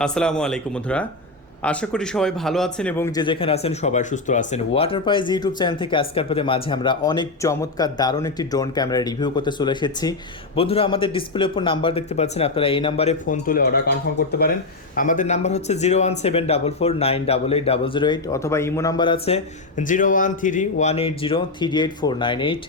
আসসালামু আলাইকুম বন্ধুরা, আশা করি সবাই ভালো আছেন এবং যে যেখানে আছেন সবাই সুস্থ আছেন। ওয়াটার প্রাইজ ইউটিউব চ্যানেল থেকে আজকে আপনাদের মাঝে আমরা অনেক চমৎকার দারুণ একটি ড্রোন ক্যামেরা রিভিউ করতে চলে এসেছি। বন্ধুরা, আমাদের ডিসপ্লের উপর নাম্বার দেখতে পাচ্ছেন, আপনারা এই নাম্বারে ফোন তুলে অর্ডার কনফার্ম করতে পারেন। আমাদের নাম্বার হচ্ছে 01744988808, অথবা ইমো নাম্বার আছে 01318038498।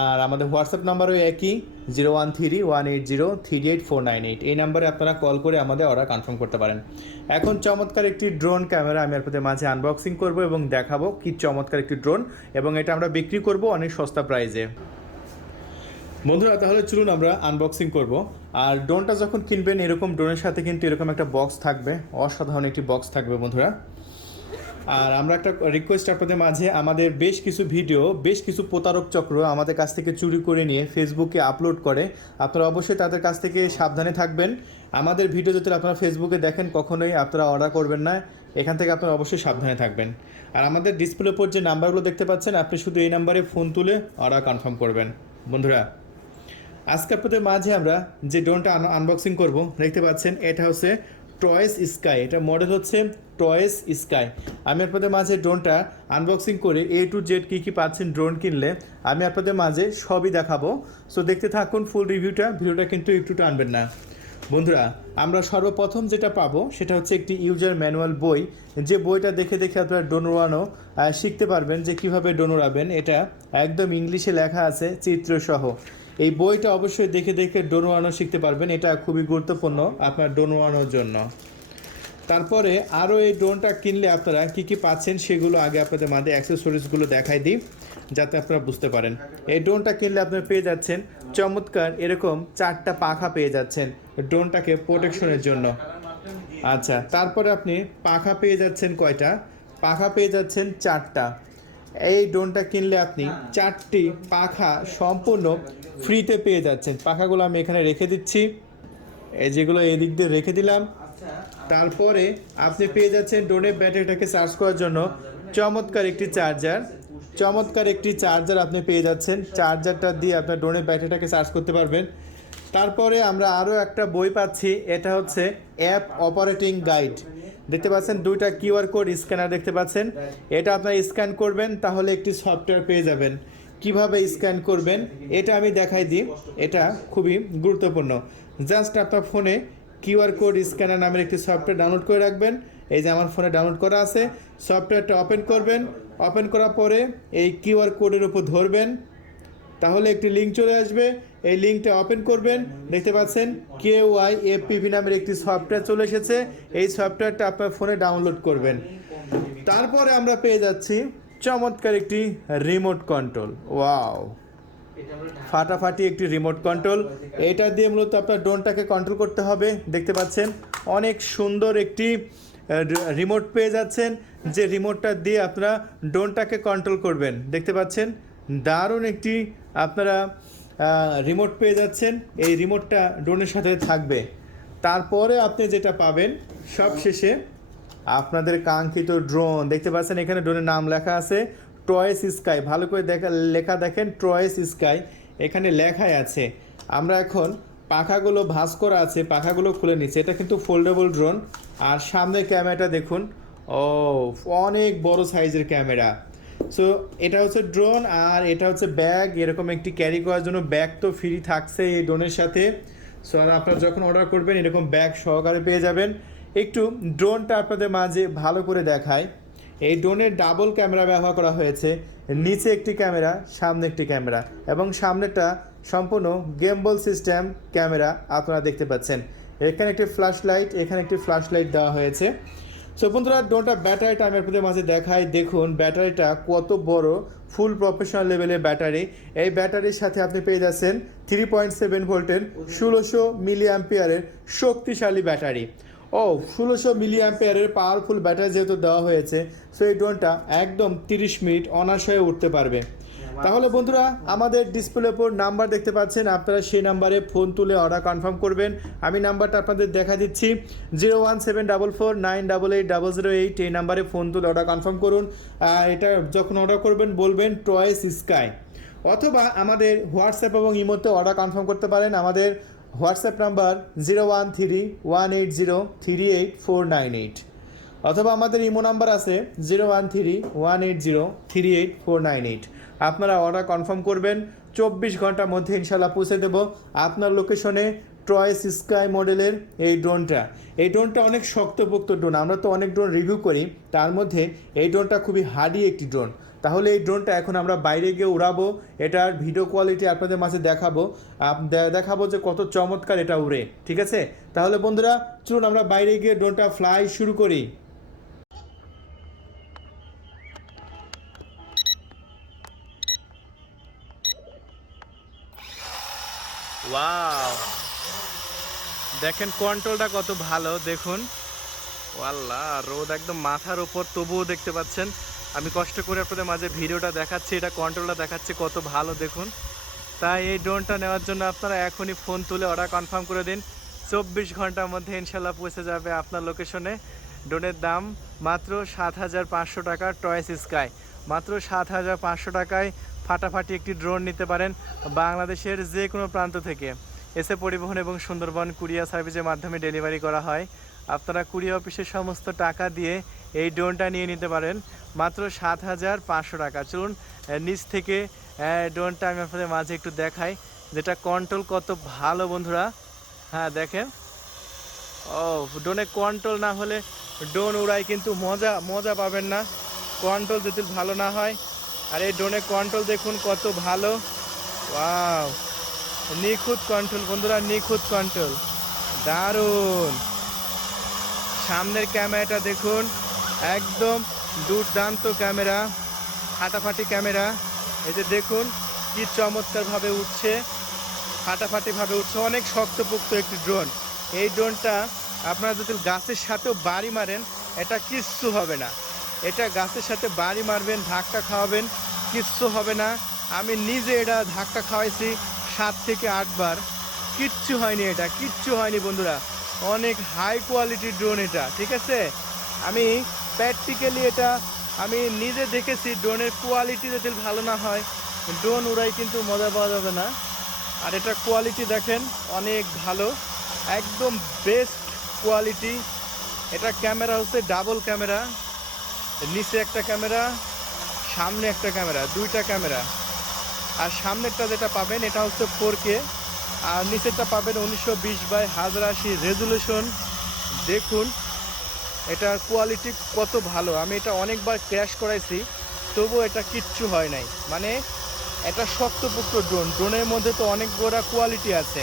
আর আমাদের হোয়াটসঅ্যাপ নাম্বারও একই, 01318038498। এই নাম্বারে আপনারা কল করে আমাদের অর্ডার কনফার্ম করতে পারেন। এখন চমৎকার একটি ড্রোন ক্যামেরা আমি আপনাদের মাঝে আনবক্সিং করব এবং দেখাবো কি চমৎকার একটি ড্রোন, এবং এটা আমরা বিক্রি করব অনেক সস্তা প্রাইসে। বন্ধুরা, তাহলে চলুন আমরা আনবক্সিং করব। আর ড্রোনটা যখন কিনবেন, এরকম ড্রোনের সাথে কিন্তু এরকম একটা বক্স থাকবে, অসাধারণ একটি বক্স থাকবে বন্ধুরা। আর আমরা একটা রিকোয়েস্ট আপনাদের মাঝে, আমাদের বেশ কিছু ভিডিও বেশ কিছু প্রতারক চক্র আমাদের কাছ থেকে চুরি করে নিয়ে ফেসবুকে আপলোড করে। আপনারা অবশ্যই তাদের কাছ থেকে সাবধানে থাকবেন। আমাদের ভিডিও যদি আপনারা ফেসবুকে দেখেন, কখনোই আপনারা অর্ডার করবেন না। এখান থেকে আপনারা অবশ্যই সাবধানে থাকবেন। আর আমাদের ডিসপ্লের উপর যে নাম্বারগুলো দেখতে পাচ্ছেন, আপনি শুধু এই নাম্বারে ফোন তুলে অর্ডার কনফার্ম করবেন। বন্ধুরা, আজকে আপনাদের মাঝে আমরা যে ড্রোনটা আনবক্সিং করব, দেখতে পাচ্ছেন এটা হচ্ছে টয়েস স্কাই। এটা মডেল হচ্ছে টয়েস স্কাই। আমি আপনাদের মাঝে ড্রোনটা আনবক্সিং করে A to Z কী কী পাচ্ছেন ড্রোন কিনলে আমি আপনাদের মাঝে সবই দেখাবো। সো দেখতে থাকুন ফুল রিভিউটা, ভিডিওটা কিন্তু একটু টানবেন না। বন্ধুরা, আমরা সর্বপ্রথম যেটা পাবো সেটা হচ্ছে একটি ইউজার ম্যানুয়াল বই। যে বইটা দেখে দেখে আপনারা ড্রোন উড়ানো শিখতে পারবেন, যে কীভাবে ড্রোন উড়াবেন। এটা একদম ইংলিশে লেখা আছে, চিত্রসহ। এই বইটা অবশ্যই দেখে দেখে ড্রোন উড়ানো শিখতে পারবেন, এটা খুবই গুরুত্বপূর্ণ আপনার ড্রোন উড়ানোর জন্য। তারপরে আরও এই ড্রোনটা কিনলে আপনারা কী কী পাচ্ছেন সেগুলো আগে আপনাদের মাঝে অ্যাক্সেসরিজগুলো দেখাই দিই, যাতে আপনারা বুঝতে পারেন। এই ড্রোনটা কিনলে আপনারা পেয়ে যাচ্ছেন চমৎকার এরকম 4টা পাখা পেয়ে যাচ্ছেন ড্রোনটাকে প্রোটেকশনের জন্য। আচ্ছা, তারপরে আপনি পাখা পেয়ে যাচ্ছেন কয়টা? পাখা পেয়ে যাচ্ছেন 4টা। এই ড্রোনটা কিনলে আপনি 4টি পাখা সম্পূর্ণ ফ্রিতে পেয়ে যাচ্ছেন। পাখাগুলো আমি এখানে রেখে দিচ্ছি, এই যেগুলো এদিক দিয়ে রেখে দিলাম। তারপরে আপনি পেয়ে যাচ্ছেন ড্রোনের ব্যাটারিটাকে চার্জ করার জন্য চমৎকার একটি চার্জার। চমৎকার একটি চার্জার আপনি পেয়ে যাচ্ছেন, চার্জারটা দিয়ে আপনার ড্রোনের ব্যাটারিটাকে চার্জ করতে পারবেন। তারপরে আমরা আরও একটা বই পাচ্ছি, এটা হচ্ছে অ্যাপ অপারেটিং গাইড। দেখতে পাচ্ছেন দুইটা কিউআর কোড স্ক্যানার দেখতে পাচ্ছেন। এটা আপনারা স্ক্যান করবেন, তাহলে একটি সফটওয়্যার পেয়ে যাবেন। কিভাবে স্ক্যান করবেন এটা আমি দেখাই দিই, এটা খুবই গুরুত্বপূর্ণ। জাস্ট আপনার ফোনে কিউআর কোড স্ক্যানার নামের একটি সফটওয়্যার ডাউনলোড করে রাখবেন। এই যে আমার ফোনে ডাউনলোড করা আছে। সফটওয়্যারটা ওপেন করবেন। ওপেন করার পরে এই কিউআর কোডের উপর ধরবেন, তাহলে একটি লিঙ্ক চলে আসবে। এই লিঙ্কটা ওপেন করবেন, দেখতে পাচ্ছেন KYFPV নামের একটি সফটওয়্যার চলে এসেছে। এই সফটওয়্যারটা আপনার ফোনে ডাউনলোড করবেন। তারপরে আমরা পেয়ে যাচ্ছি চমৎকার একটি রিমোট কন্ট্রোল। ওয়াও, ফাটাফাটি একটি রিমোট কন্ট্রোল। এটা দিয়ে মূলত আপনার ড্রোনটাকে কন্ট্রোল করতে হবে। দেখতে পাচ্ছেন অনেক সুন্দর একটি রিমোট পেয়ে যাচ্ছেন, যে রিমোটটা দিয়ে আপনারা ড্রোনটাকে কন্ট্রোল করবেন। দেখতে পাচ্ছেন দারুণ একটি আপনারা রিমোট পেয়ে যাচ্ছেন। এই রিমোটটা ড্রোনের সাথে থাকবে। তারপরে আপনি যেটা পাবেন সব শেষে, আপনাদের কাঙ্ক্ষিত ড্রোন। দেখতে পাচ্ছেন এখানে ড্রোনের নাম লেখা আছে টয়েস স্কাই। ভালো করে লেখা দেখেন, টয়েস স্কাই এখানে লেখাই আছে। আমরা এখন পাখাগুলো ভাঁজ করা আছে, পাখাগুলো খুলে নিচ্ছি। এটা কিন্তু ফোল্ডেবল ড্রোন। আর সামনের ক্যামেরাটা দেখুন, ও অনেক বড় সাইজের ক্যামেরা। সো এটা হচ্ছে ড্রোন, আর এটা হচ্ছে ব্যাগ। এরকম একটি ক্যারি করার জন্য ব্যাগ তো ফ্রি থাকছে এই ড্রোনের সাথে। সো আপনারা যখন অর্ডার করবেন এরকম ব্যাগ সহকারে পেয়ে যাবেন। একটু ড্রোনটা আপনাদের মাঝে ভালো করে দেখায়। এই ড্রোনের ডাবল ক্যামেরা ব্যবহার করা হয়েছে, নিচে একটি ক্যামেরা, সামনে একটি ক্যামেরা, এবং সামনেটা সম্পূর্ণ গেমবল সিস্টেম ক্যামেরা আপনারা দেখতে পাচ্ছেন। এখানে একটি ফ্ল্যাশ লাইট, এখানে একটি ফ্ল্যাশ লাইট দেওয়া হয়েছে। সো বন্ধুরা, ড্রোনটা ব্যাটারিটা আমি আপনাদের মাঝে দেখাই। দেখুন ব্যাটারিটা কত বড়, ফুল প্রফেশনাল লেভেলের ব্যাটারি। এই ব্যাটারির সাথে আপনি পেয়ে যাচ্ছেন 3.7 ভোল্টের 1600 মিলি অ্যাম্পিয়ারের শক্তিশালী ব্যাটারি। 1600 মিলি অ্যাম্পিয়ারের পাওয়ারফুল ব্যাটারি যেহেতু দেওয়া হয়েছে, সো এই ড্রোনটা একদম 30 মিনিট অনায়াসে উঠতে পারবে। তাহলে বন্ধুরা, আমাদের ডিসপ্লের উপর নাম্বার দেখতে পাচ্ছেন, আপনারা সেই নাম্বারে ফোন তুলে অর্ডার কনফার্ম করবেন। আমি নাম্বারটা আপনাদের দেখা দিচ্ছি, 01744988008। এই নাম্বারে ফোন তুলে অর্ডার কনফার্ম করুন। এটা যখন অর্ডার করবেন বলবেন টয়েস স্কাই, অথবা আমাদের হোয়াটসঅ্যাপ এবং ইমোতে অর্ডার কনফার্ম করতে পারেন। আমাদের হোয়াটসঅ্যাপ নাম্বার 013-180-38498, অথবা আমাদের ইমো নাম্বার আছে 013-180-38498। আপনারা অর্ডার কনফার্ম করবেন, 24 ঘন্টার মধ্যে ইনশাল্লাহ পৌঁছে দেব আপনার লোকেশনে ট্রয়েস স্কাই মডেলের এই ড্রোনটা। এই ড্রোনটা অনেক শক্তপোক্ত ড্রোন, আমরা তো অনেক ড্রোন রিভিউ করি, তার মধ্যে এই ড্রোনটা খুবই হার্ডি একটি ড্রোন। তাহলে এই ড্রোনটা এখন আমরা বাইরে গিয়ে উড়াবো, এটার ভিডিও কোয়ালিটি আপনাদের মাঝে দেখাবো যে কত চমৎকার এটা উড়ে। ঠিক আছে, তাহলে বন্ধুরা চলুন আমরা বাইরে গিয়ে ড্রোনটা ফ্লাই শুরু করি। ওয়াও, দেখেন কন্ট্রোলটা কত ভালো, দেখুন। ওয়াল্লাহ, রোদ একদম মাথার উপর, তবুও দেখতে পাচ্ছেন আমি কষ্ট করে আপনাদের মাঝে ভিডিওটা দেখাচ্ছি, এটা কন্ট্রোলটা দেখাচ্ছে কত ভালো দেখুন। তাই এই ড্রোনটা নেওয়ার জন্য আপনারা এখনই ফোন তুলে অর্ডার কনফার্ম করে দিন, 24 ঘন্টার মধ্যে ইনশাল্লাহ পৌঁছে যাবে আপনার লোকেশনে। ড্রোনের দাম মাত্র 7,500 টাকা, টয়েস স্কাই, মাত্র 7,500 টাকায় ফাটাফাটি একটি ড্রোন নিতে পারেন বাংলাদেশের যে কোনো প্রান্ত থেকে। এসে পরিবহন এবং সুন্দরবন কুরিয়ার সার্ভিসের মাধ্যমে ডেলিভারি করা হয়। আপনারা কুরিয়ার অফিসের সমস্ত টাকা দিয়ে এই ড্রোনটা নিয়ে নিতে পারেন মাত্র 7,500 টাকা। চলুন নিচ থেকে ড্রোনটা আমি আপনাদের মাঝে একটু দেখাই, যেটা কন্ট্রোল কত ভালো বন্ধুরা। হ্যাঁ দেখেন, ও ড্রোনে কন্ট্রোল না হলে ড্রোন উড়াই কিন্তু মজা পাবেন না, কন্ট্রোল যদি ভালো না হয়। আর এই ড্রোনের কন্ট্রোল দেখুন কত ভালো, ওয়াও, নিখুঁত কন্ট্রোল বন্ধুরা, নিখুঁত কন্ট্রোল, দারুণ। সামনের ক্যামেরাটা দেখুন, একদম দুর্দান্ত ক্যামেরা, ফাটাফাটি ক্যামেরা। এই যে দেখুন কি চমৎকারভাবে উঠছে, ফাটাফাটিভাবে উঠছে, অনেক শক্তপোক্ত একটি ড্রোন। এই ড্রোনটা আপনারা যদি গাছের সাথেও বাড়ি মারেন এটা কিচ্ছু হবে না, এটা গাছের সাথে বাড়ি মারবেন, ধাক্কা খাওয়াবেন, কিচ্ছু হবে না। আমি নিজে এটা ধাক্কা খাওয়াইছি 7 থেকে 8 বার, কিচ্ছু হয়নি, এটা কিচ্ছু হয়নি বন্ধুরা। অনেক হাই কোয়ালিটির ড্রোন এটা, ঠিক আছে। আমি প্র্যাকটিক্যালি এটা আমি নিজে দেখেছি, ড্রোনের কোয়ালিটি যদি ভালো না হয় ড্রোন উড়াই কিন্তু মজা পাওয়া যাবে না। আর এটা কোয়ালিটি দেখেন অনেক ভালো, একদম বেস্ট কোয়ালিটি। এটা ক্যামেরা হচ্ছে ডাবল ক্যামেরা, নিচে একটা ক্যামেরা, সামনে একটা ক্যামেরা, দুইটা ক্যামেরা। আর সামনেরটা যেটা পাবেন এটা হচ্ছে 4K, আর নিচেরটা পাবেন 1920x1080 রেজুলেশন। দেখুন এটার কোয়ালিটি কত ভালো, আমি এটা অনেকবার ক্র্যাশ করাইছি তবুও এটা কিচ্ছু হয় নাই। মানে এটা শক্তপোক্ত ড্রোন, ড্রোনের মধ্যে তো অনেক গোড়া কোয়ালিটি আছে,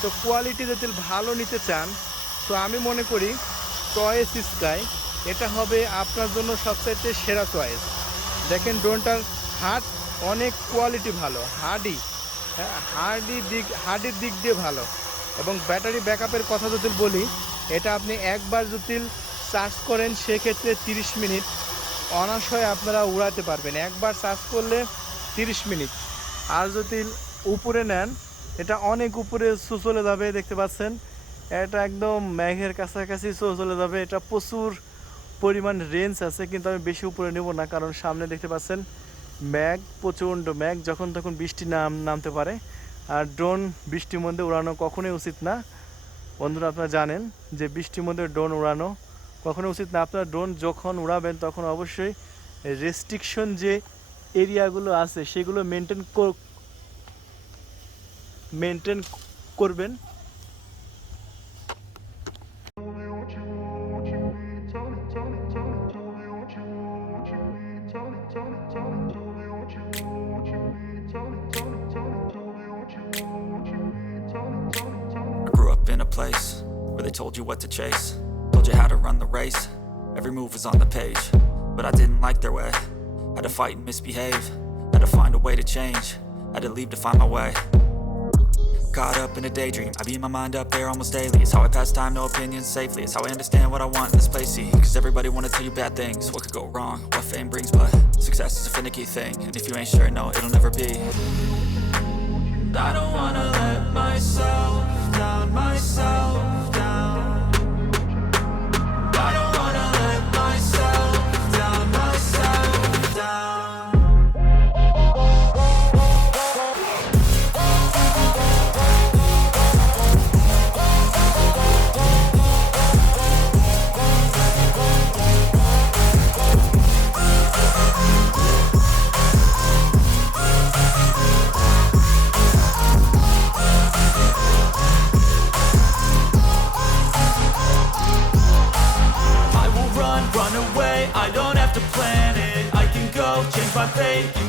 তো কোয়ালিটি যদি ভালো নিতে চান তো আমি মনে করি টয়েস স্কাই এটা হবে আপনার জন্য সবচাইতে সেরা চয়েস। দেখেন ড্রোনটার হার্ড অনেক কোয়ালিটি ভালো, হার্ডি, হ্যাঁ হার্ডির দিক দিয়ে ভালো। এবং ব্যাটারি ব্যাকআপের কথা যদি বলি, এটা আপনি একবার যদি চার্জ করেন সেক্ষেত্রে 30 মিনিট অনায়াসে আপনারা উড়াতে পারবেন, একবার চার্জ করলে 30 মিনিট। আর যদি উপরে নেন এটা অনেক উপরে চলে যাবে, দেখতে পাচ্ছেন এটা একদম মেঘের কাছাকাছি চলে যাবে। এটা প্রচুর পরিমাণ রেঞ্জ আছে, কিন্তু আমি বেশি উপরে নেব না, কারণ সামনে দেখতে পাচ্ছেন মেঘ, প্রচণ্ড মেঘ, যখন তখন বৃষ্টি নামতে পারে। আর ড্রোন বৃষ্টির মধ্যে উড়ানো কখনোই উচিত না বন্ধুরা, আপনারা জানেন যে বৃষ্টির মধ্যে ড্রোন উড়ানো কখনোই উচিত না। আপনারা ড্রোন যখন উড়াবেন তখন অবশ্যই রেস্ট্রিকশন যে এরিয়াগুলো আছে সেগুলো মেনটেন করবেন। I grew up in a place where they told you what to chase, told you how to run the race, every move was on the page, but I didn't like their way, had to fight and misbehave, had to find a way to change, had to leave to find my way. Caught up in a daydream, I beat my mind up there almost daily. It's how I pass time, no opinions safely. It's how I understand what I want in this place, see. Cause everybody wanna tell you bad things, what could go wrong, what fame brings. But success is a finicky thing, and if you ain't sure, no, it'll never be. And I don't wanna let myself down, myself down. And I don't wanna let myself down, myself down. I don't have to plan it. I can go change my fate. You